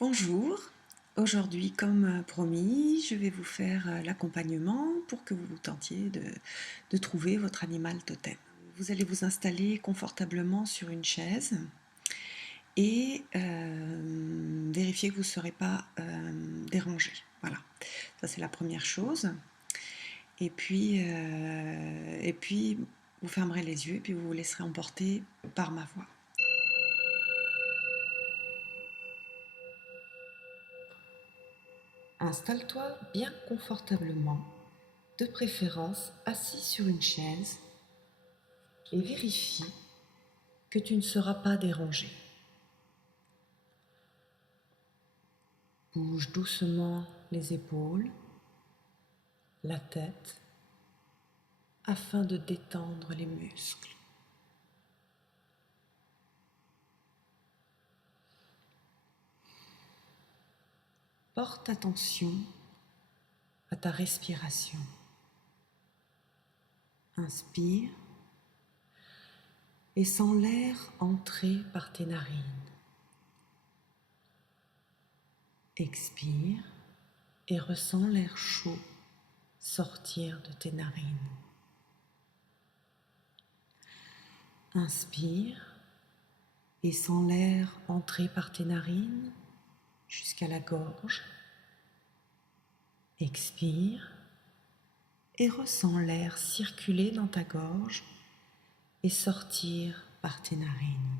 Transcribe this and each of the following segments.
Bonjour, aujourd'hui comme promis, je vais vous faire l'accompagnement pour que vous tentiez de trouver votre animal totem. Vous allez vous installer confortablement sur une chaise et vérifier que vous ne serez pas dérangé. Voilà, ça c'est la première chose. Et puis, vous fermerez les yeux et puis vous vous laisserez emporter par ma voix. Installe-toi bien confortablement, de préférence assis sur une chaise, et vérifie que tu ne seras pas dérangé. Bouge doucement les épaules, la tête, afin de détendre les muscles. Porte attention à ta respiration. Inspire et sens l'air entrer par tes narines. Expire et ressens l'air chaud sortir de tes narines. Inspire et sens l'air entrer par tes narines jusqu'à la gorge. Expire et ressens l'air circuler dans ta gorge et sortir par tes narines.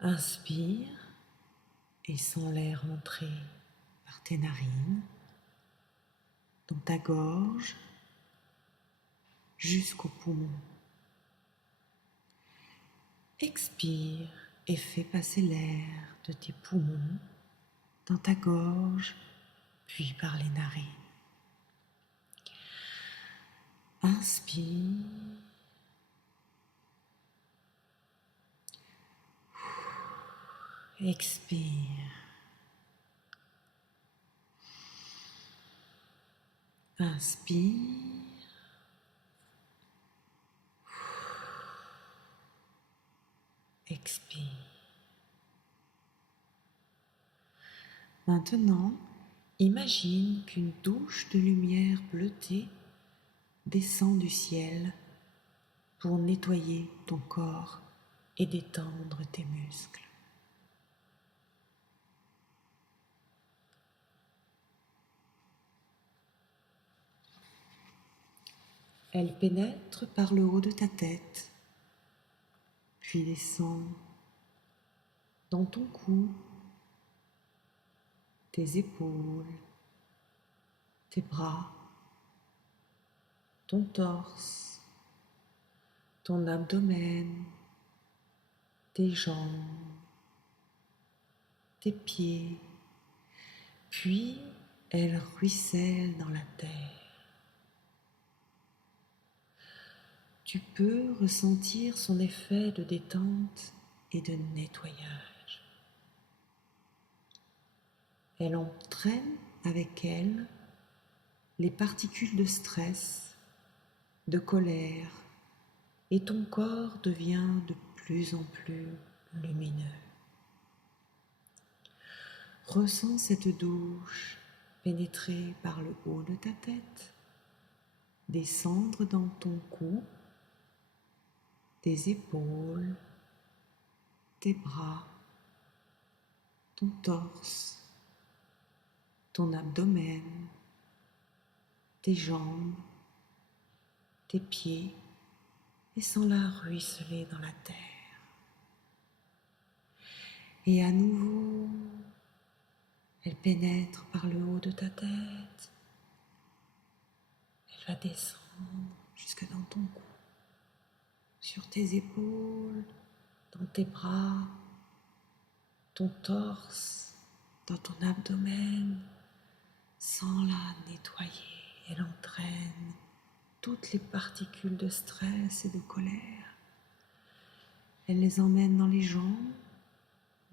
Inspire et sens l'air entrer par tes narines, dans ta gorge, jusqu'aux poumons. Expire et fais passer l'air de tes poumons dans ta gorge, puis par les narines. Inspire. Expire. Inspire. Expire. Maintenant, imagine qu'une douche de lumière bleutée descend du ciel pour nettoyer ton corps et détendre tes muscles. Elle pénètre par le haut de ta tête, puis descend dans ton cou, tes épaules, tes bras, ton torse, ton abdomen, tes jambes, tes pieds, puis elle ruisselle dans la terre. Tu peux ressentir son effet de détente et de nettoyage. Elle entraîne avec elle les particules de stress, de colère, et ton corps devient de plus en plus lumineux. Ressens cette douche pénétrer par le haut de ta tête, descendre dans ton cou, tes épaules, tes bras, ton torse, ton abdomen, tes jambes, tes pieds, et sens-la ruisseler dans la terre. Et à nouveau, elle pénètre par le haut de ta tête. Elle va descendre jusque dans ton cou, sur tes épaules, dans tes bras, ton torse, dans ton abdomen, sans la nettoyer. Elle entraîne toutes les particules de stress et de colère. Elle les emmène dans les jambes,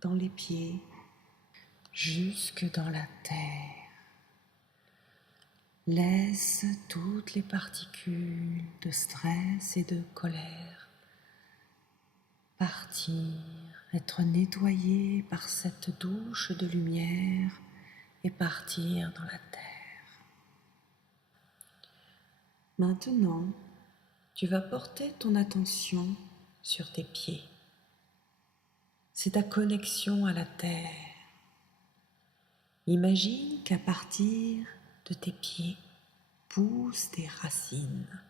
dans les pieds, jusque dans la terre. Laisse toutes les particules de stress et de colère partir être nettoyé par cette douche de lumière et partir dans la terre. Maintenant, tu vas porter ton attention sur tes pieds. C'est ta connexion à la terre. Imagine qu'à partir de tes pieds poussent des racines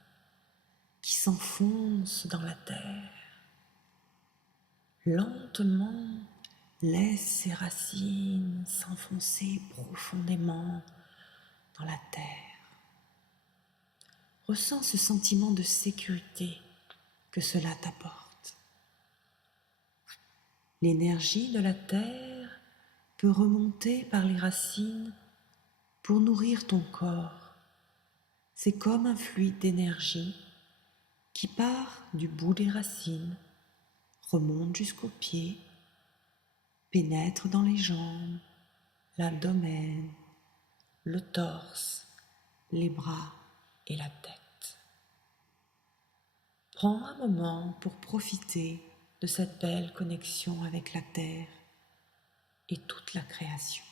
qui s'enfoncent dans la terre. Lentement, laisse ces racines s'enfoncer profondément dans la terre. Ressens ce sentiment de sécurité que cela t'apporte. L'énergie de la terre peut remonter par les racines pour nourrir ton corps. C'est comme un fluide d'énergie qui part du bout des racines, remonte jusqu'aux pieds, pénètre dans les jambes, l'abdomen, le torse, les bras et la tête. Prends un moment pour profiter de cette belle connexion avec la terre et toute la création.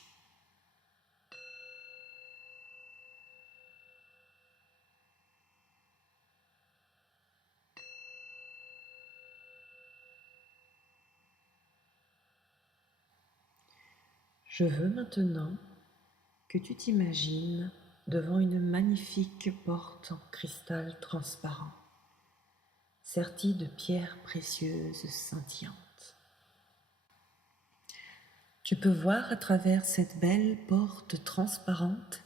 Je veux maintenant que tu t'imagines devant une magnifique porte en cristal transparent, sertie de pierres précieuses scintillantes. Tu peux voir à travers cette belle porte transparente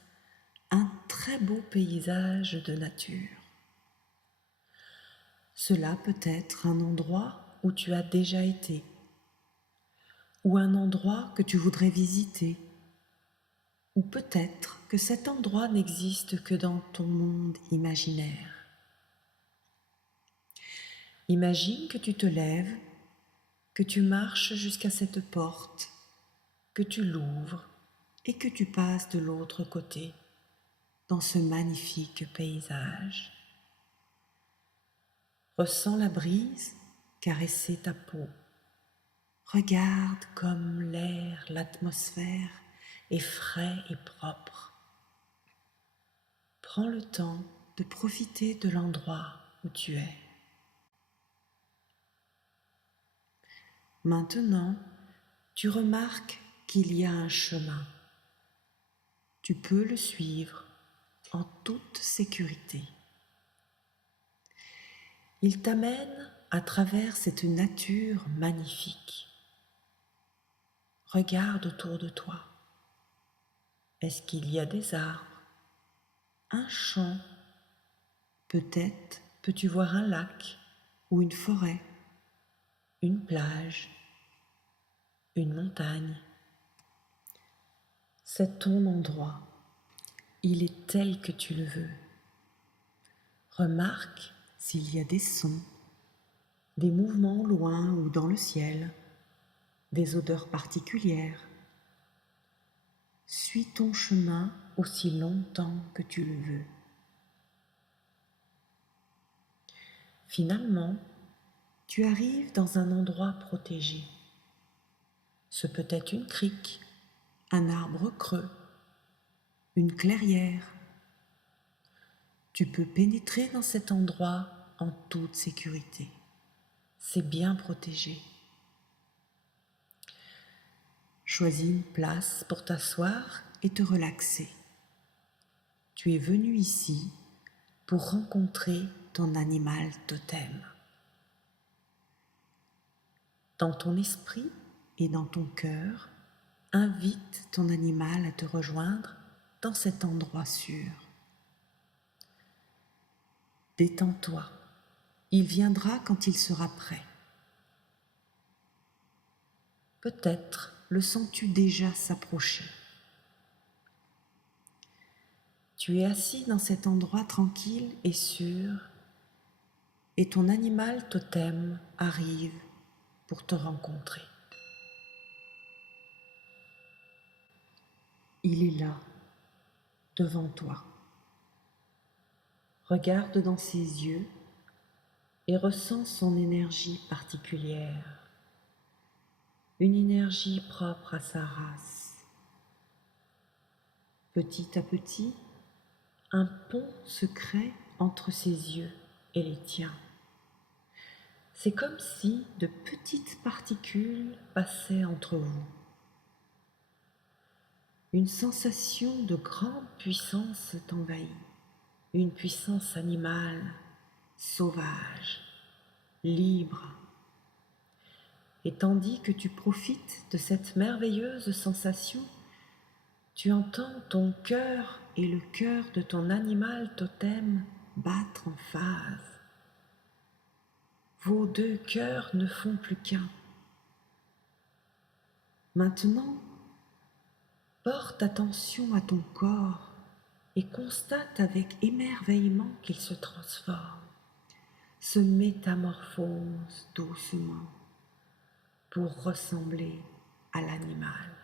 un très beau paysage de nature. Cela peut être un endroit où tu as déjà été, ou un endroit que tu voudrais visiter, ou peut-être que cet endroit n'existe que dans ton monde imaginaire. Imagine que tu te lèves, que tu marches jusqu'à cette porte, que tu l'ouvres et que tu passes de l'autre côté dans ce magnifique paysage. Ressens la brise caresser ta peau. Regarde comme l'air, l'atmosphère est frais et propre. Prends le temps de profiter de l'endroit où tu es. Maintenant, tu remarques qu'il y a un chemin. Tu peux le suivre en toute sécurité. Il t'amène à travers cette nature magnifique. Regarde autour de toi. Est-ce qu'il y a des arbres, un champ? Peut-être peux-tu voir un lac ou une forêt, une plage, une montagne. C'est ton endroit. Il est tel que tu le veux. Remarque s'il y a des sons, des mouvements loin ou dans le ciel, des odeurs particulières. Suis ton chemin aussi longtemps que tu le veux. Finalement, tu arrives dans un endroit protégé. Ce peut être une crique, un arbre creux, une clairière. Tu peux pénétrer dans cet endroit en toute sécurité. C'est bien protégé. Choisis une place pour t'asseoir et te relaxer. Tu es venu ici pour rencontrer ton animal totem. Dans ton esprit et dans ton cœur, invite ton animal à te rejoindre dans cet endroit sûr. Détends-toi, il viendra quand il sera prêt. Peut-être le sens-tu déjà s'approcher. Tu es assis dans cet endroit tranquille et sûr, et ton animal totem arrive pour te rencontrer. Il est là, devant toi. Regarde dans ses yeux et ressens son énergie particulière. une énergie propre à sa race. Petit à petit, un pont se crée entre ses yeux et les tiens. C'est comme si de petites particules passaient entre vous. Une sensation de grande puissance t'envahit, une puissance animale, sauvage, libre. Et tandis que tu profites de cette merveilleuse sensation, tu entends ton cœur et le cœur de ton animal totem battre en phase. Vos deux cœurs ne font plus qu'un. Maintenant, porte attention à ton corps et constate avec émerveillement qu'il se transforme, se métamorphose doucement pour ressembler à l'animal.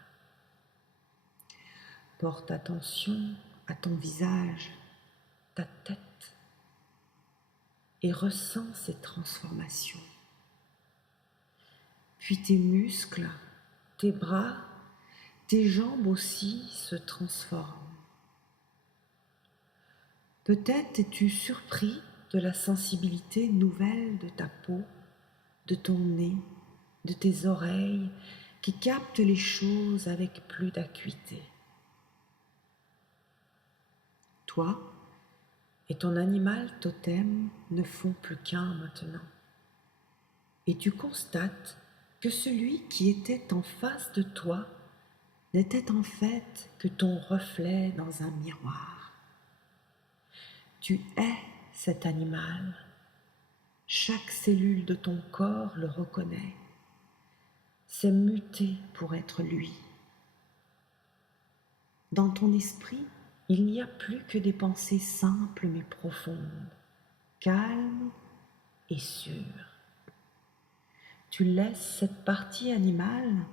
Porte attention à ton visage, ta tête, et ressens ces transformations. Puis tes muscles, tes bras, tes jambes aussi se transforment. Peut-être es-tu surpris de la sensibilité nouvelle de ta peau, de ton nez, de tes oreilles qui captent les choses avec plus d'acuité. Toi et ton animal totem ne font plus qu'un maintenant. Et tu constates que celui qui était en face de toi n'était en fait que ton reflet dans un miroir. Tu es cet animal. Chaque cellule de ton corps le reconnaît. C'est muté pour être lui. Dans ton esprit, il n'y a plus que des pensées simples mais profondes, calmes et sûres. Tu laisses cette partie animale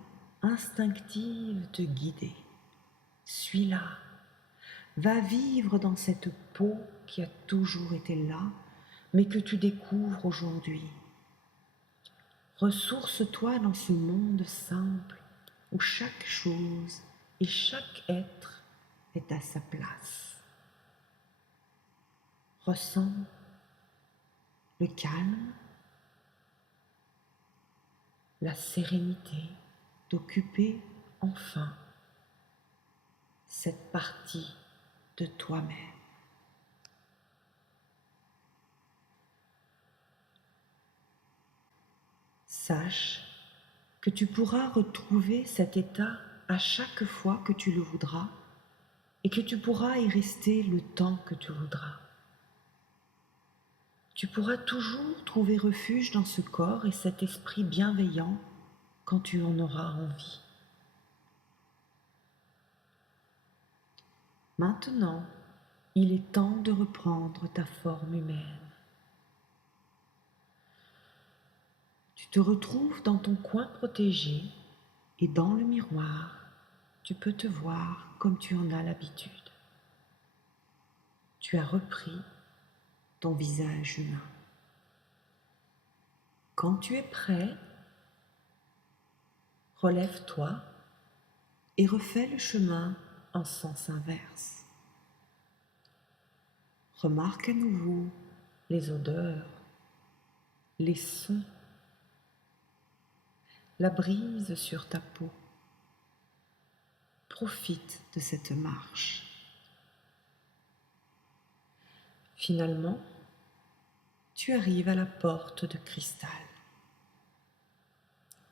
instinctive te guider. Suis-la. Va vivre dans cette peau qui a toujours été là, mais que tu découvres aujourd'hui. Ressource-toi dans ce monde simple où chaque chose et chaque être est à sa place. Ressens le calme, la sérénité d'occuper enfin cette partie de toi-même. Sache que tu pourras retrouver cet état à chaque fois que tu le voudras et que tu pourras y rester le temps que tu voudras. Tu pourras toujours trouver refuge dans ce corps et cet esprit bienveillant quand tu en auras envie. Maintenant, il est temps de reprendre ta forme humaine. Tu te retrouves dans ton coin protégé et dans le miroir, tu peux te voir comme tu en as l'habitude. Tu as repris ton visage humain. Quand tu es prêt, relève-toi et refais le chemin en sens inverse. Remarque à nouveau les odeurs, les sons, la brise sur ta peau. Profite de cette marche. Finalement, tu arrives à la porte de cristal.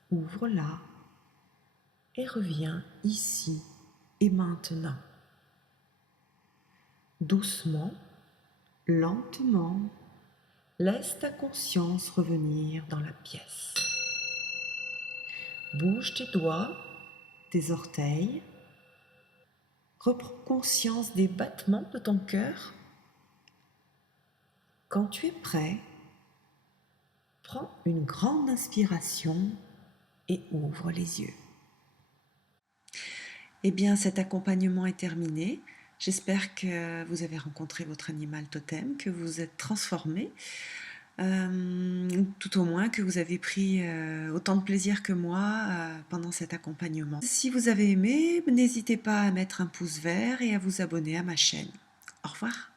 Ouvre-la et reviens ici et maintenant. Doucement, lentement, laisse ta conscience revenir dans la pièce. Bouge tes doigts, tes orteils. Reprends conscience des battements de ton cœur. Quand tu es prêt, prends une grande inspiration et ouvre les yeux. Eh bien, cet accompagnement est terminé. J'espère que vous avez rencontré votre animal totem, que vous êtes transformé. tout au moins que vous avez pris autant de plaisir que moi pendant cet accompagnement. Si vous avez aimé, n'hésitez pas à mettre un pouce vert et à vous abonner à ma chaîne. Au revoir.